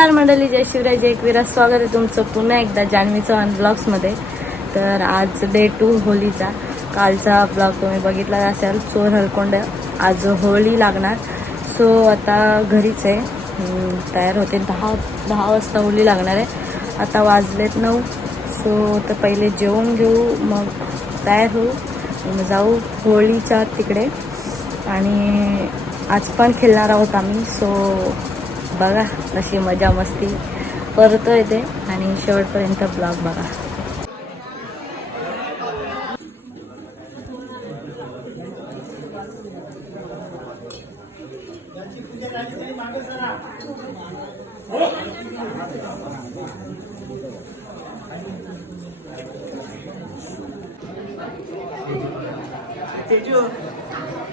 नमस्कार मंडळी जय शिवराय जय एकविरा. स्वागत आहे तुमचं पुन्हा एकदा जान्हवी चव्हाण ब्लॉग्समध्ये तर आज डे टू होलीचा कालचा ब्लॉग तुम्ही बघितला असेल चोर हलकोंड आज होळी लागणार. सो आता घरीच आहे. तयार होते. दहा दहा वाजता होळी लागणार आहे. आता वाजलेत नऊ. सो तर पहिले जेवून घेऊ मग तयार होऊ. मग जाऊ होळीच्या तिकडे. आणि आज पण खेळणार आहोत आम्ही. सो बघा कशी मजा मस्ती करतोय ते. आणि शेवटपर्यंत ब्लॉग बघा. तेजू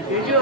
तेजू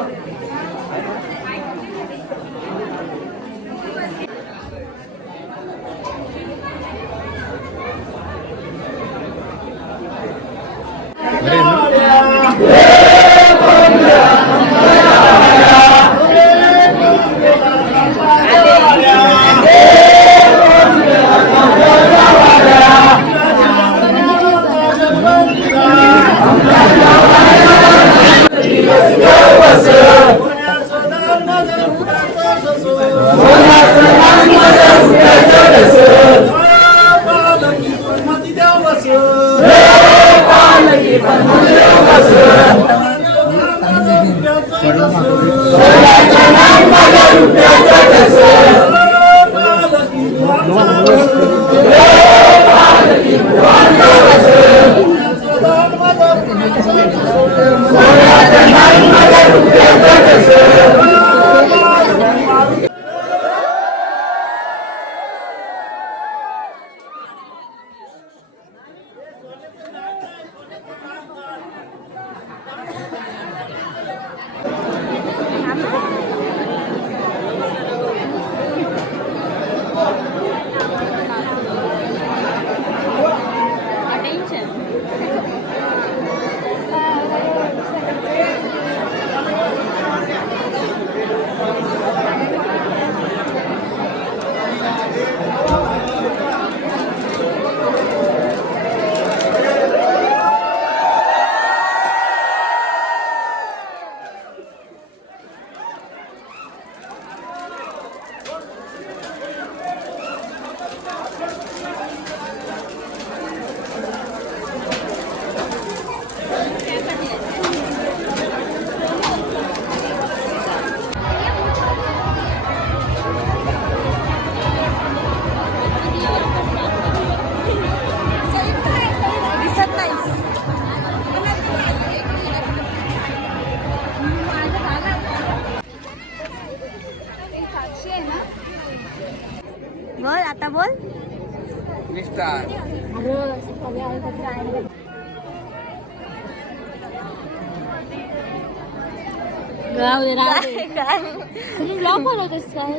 ब्लॉग बनवतेस काय?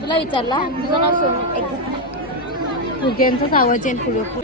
तुला विचारला? तुझं नाव सोनू फुग्यांचाच आवाज आहे फुगे.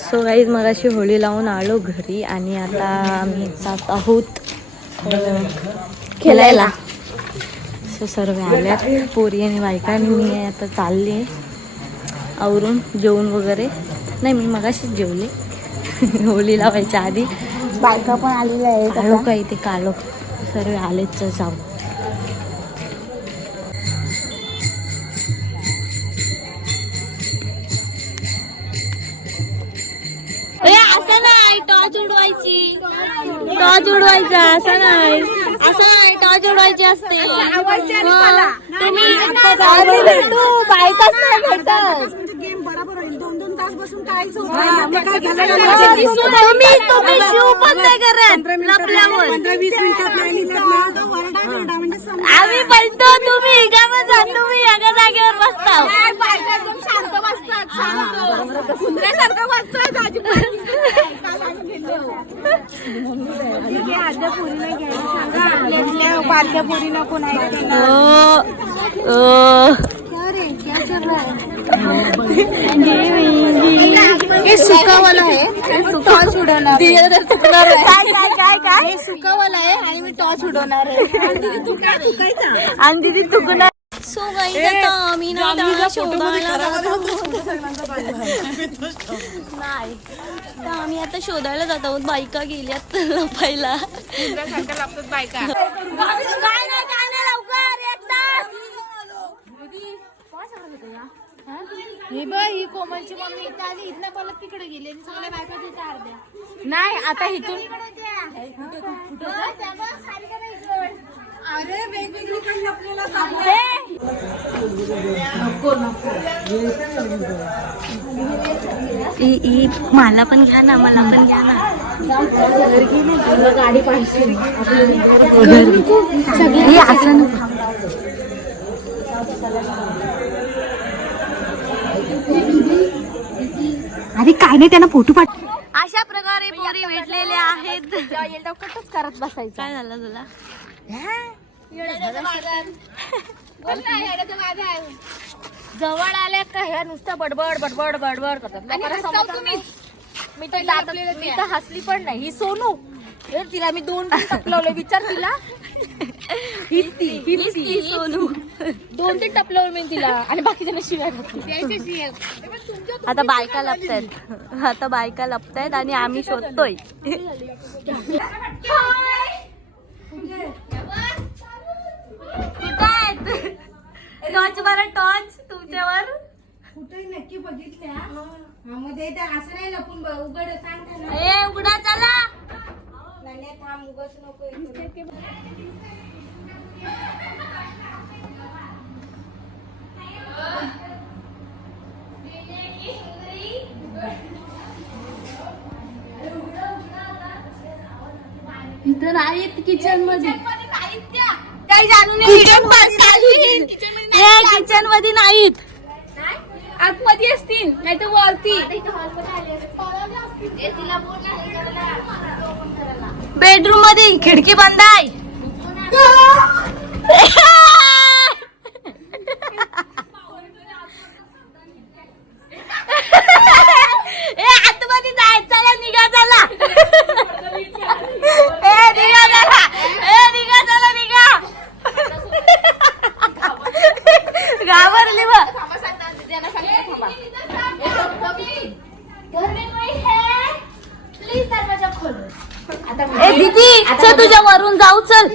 सो गाईज मग अशी होळी लावून आलो घरी आणि आता आम्ही जात आहोत खेळायला. सो सर्व आल्यात. पोरी आणि बायका आणि मी आता चालली आवरून जेवून वगैरे. नाही मी मगाशीच जेवले. होळी लावायच्या आधी. बायका पण आलेल्या आहेत कालो का इथे कालो? सर्व आलेच जाऊ. असं नाही टॉर्च उडवायची. टॉर्च उडवायचा असं नाही. असं नाही टॉर्च उडवायची असते हा, तुम्ही बायकाच नाही भेटत तुम्ही तुम्ही शिव पण नाही करत लपल्यावर आम्ही बोलतो तुम्ही का बसा तुम्ही एका जागेवर बसता बारक्या पोरी नको नाही ओ, ओ. हे सुकावाला आहे. टॉर्च उडवणार काय काय काय काय? हे सुकावाला आहे आणि मी टॉर्च उडवणार आहे. आणि दिदी तुकणार सो आम्ही ना शोधायला. नाही. तर आम्ही आता शोधायला जात आहोत. बायका गेल्यात लपायला काय नाही काय नाही लवकर एकटाच. ही बघ ही कोमलची मम्मी इथं आली इथनं बोलत तिकडे गेली आणि सगळ्या बायका तिथे अर्ध्या नाही आता इथून अरे वेगवेगळी आपल्याला ई ई मला पण घ्या ना मला पण घ्या ना. गाडी पाहिजे हे असं नको. अरे काय नाही त्यांना फोटो पाठ अशा प्रकारे पोरी भेटलेल्या आहेत. करत बसायचं. काय झालं तुला? जवळ आल्या का ह्या नुसतं बडबड बडबड बडबड करतात. मी तर दात मी तर हसली पण नाही. ही सोनू. हे तिला मी दोन तीन टपलवले. विचार तिला. हीच ती हीच ती. सोनू. दोन तीन टपलवले मी तिला. आणि बाकीच्या शिवाय घातली. आता बायका लपतायत. आता बायका लपतायत आणि आम्ही शोधतोय? टॉर्च बरं टॉर्च तुमच्यावर? असं नाही लपून बघ, उघड सांग ना. ए उघडा चला. नाही, नाही, थांब, उगाच नको हे करू. इथं नाहीत किचनमध्ये. काही जाणून किचनमध्ये नाहीत. आतमध्ये असतील नाही तर वरती बेडरूममध्ये खिडकी बंद आहे ए आतमध्ये जायचं चला निघा चला ए निघा चला ए निघा चला निघा घाबरली बा ए दीदी चल तुझ्या वरून जाऊ चल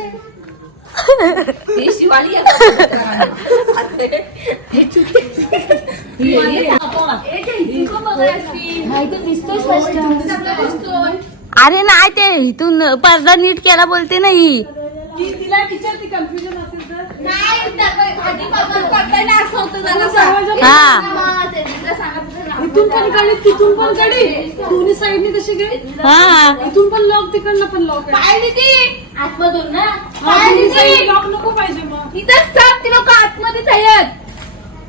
अरे नाही ते इथून पडदा नीट केला बोलते नाही हा. इथून पण तिथून पण काढी दोन्ही साईडने तशी घे. हा. इथून पण लॉक तिकडनं पण लॉक आतमधून ना? लॉक नको पाहिजे मग. इथंच थांब ती लोक आतमध्येच आहेत.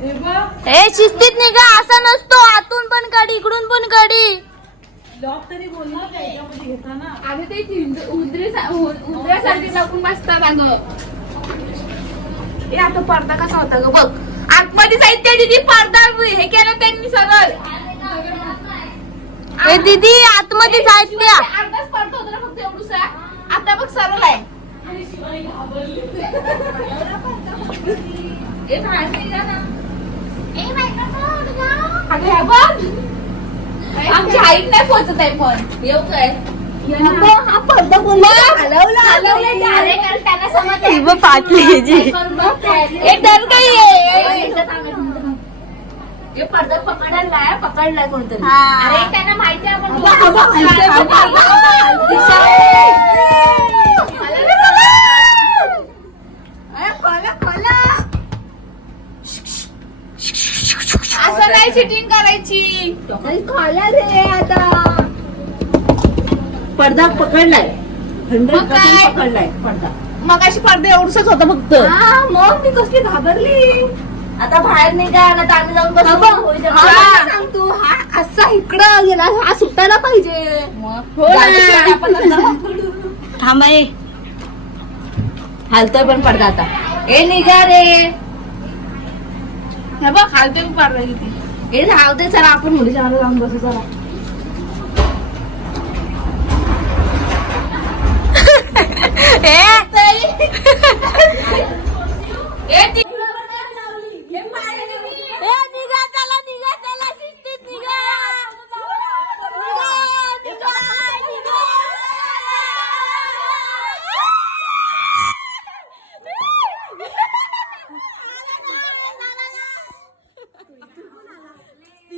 हे बघ. ए शिस्तीत निघा असा नसतो. आतून पण काढी इकडून पण काढी. लॉक तरी बोल ना त्याच्यामध्ये घेताना? ते बसतात अगं. आता पडदा कसा होता ग? बघ. आतमध्ये साहित्य दिदी पडदा हे केलं त्यांनी सगळं ए दीदी आतमध्ये जायत त्या अर्धाच पडतो होता ना फक्त एवढूसा. आता बघ सरळ आहे. ए, बाहेर निघा ना. ए, बाहेर निघा. अगं, हे बघ. आमची हाईट नाही पोहोचत आहे पण येऊ काय हा पडदा हलवला हलवला अरे कारण त्यांना समजलं व पाटली जी एक डर काही आहे हे पडदा पकडायला पकडलाय कोणतरी अरे त्यांना माहिती आहे आपण असं नाही चिटिंग करायची. रे आता. पडदा पकडलाय. मग काय? पकडलाय पडदा. मग अशी पडदे एवढसच होता फक्त. मग मी कसली घाबरली? आता बाहेर निघा ना तर आम्ही जाऊन बसू. सांग तू. हा असा इकडं गेला हा सुटायला पाहिजे. हो थांबा ए. हालतोय पण पडदा आता. ए निघा रे. हे बघ हालतोय पण पडदा किती ए राहू दे चला आपण मुलीच्या घराला जाऊन बसू चला ए ती- निघा चला निघा चला शिस्तीत निघा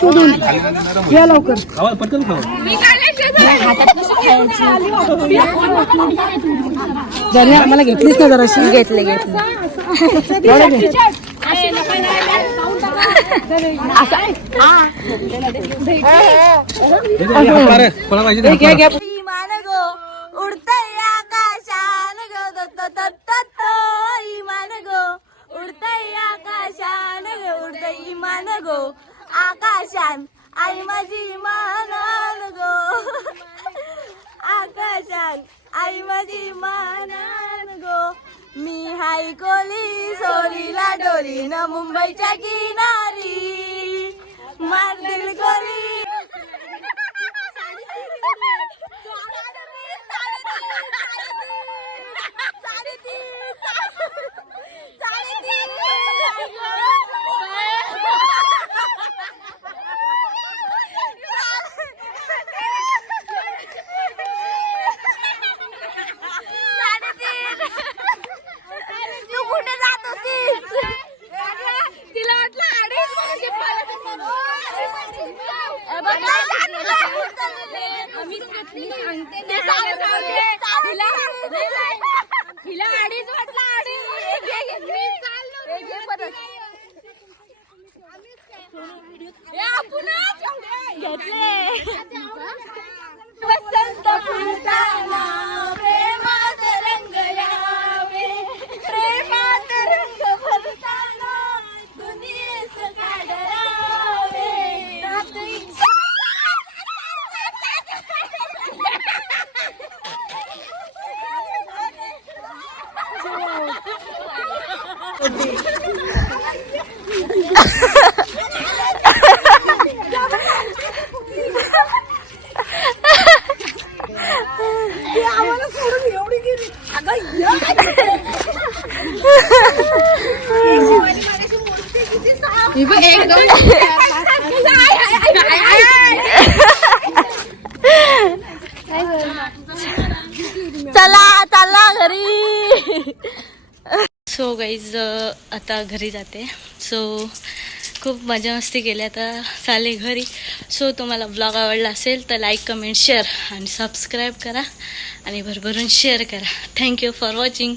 शोधून. या लवकर. आवाज पटकन खावा जरी आम्हाला घेतलीच ना जराशी घेतले घेतले. इमान गो उडतय आकाशान गो इमान गो उडतय आकाशान गो उडतय इमान गो आकाशान आई माझी इमानान गो. आकाशान आई माझी इमानान गो. मी हाय कोली सोरीला डोली न मुंबईच्या किनारी. मारदिल गोली हिला अडीच वाटलं अडीच वसंत फुलताना Ibu em đúng Ai ai ai ai ai ai ai ai ai ai ai guys आता घरी जाते. सो खूप मजा मस्ती केली. आता चाले घरी. सो तुम्हाला ब्लॉग आवडला असेल तर लाईक कमेंट शेअर आणि सबस्क्राईब करा आणि भरभरून शेअर करा. Thank you for watching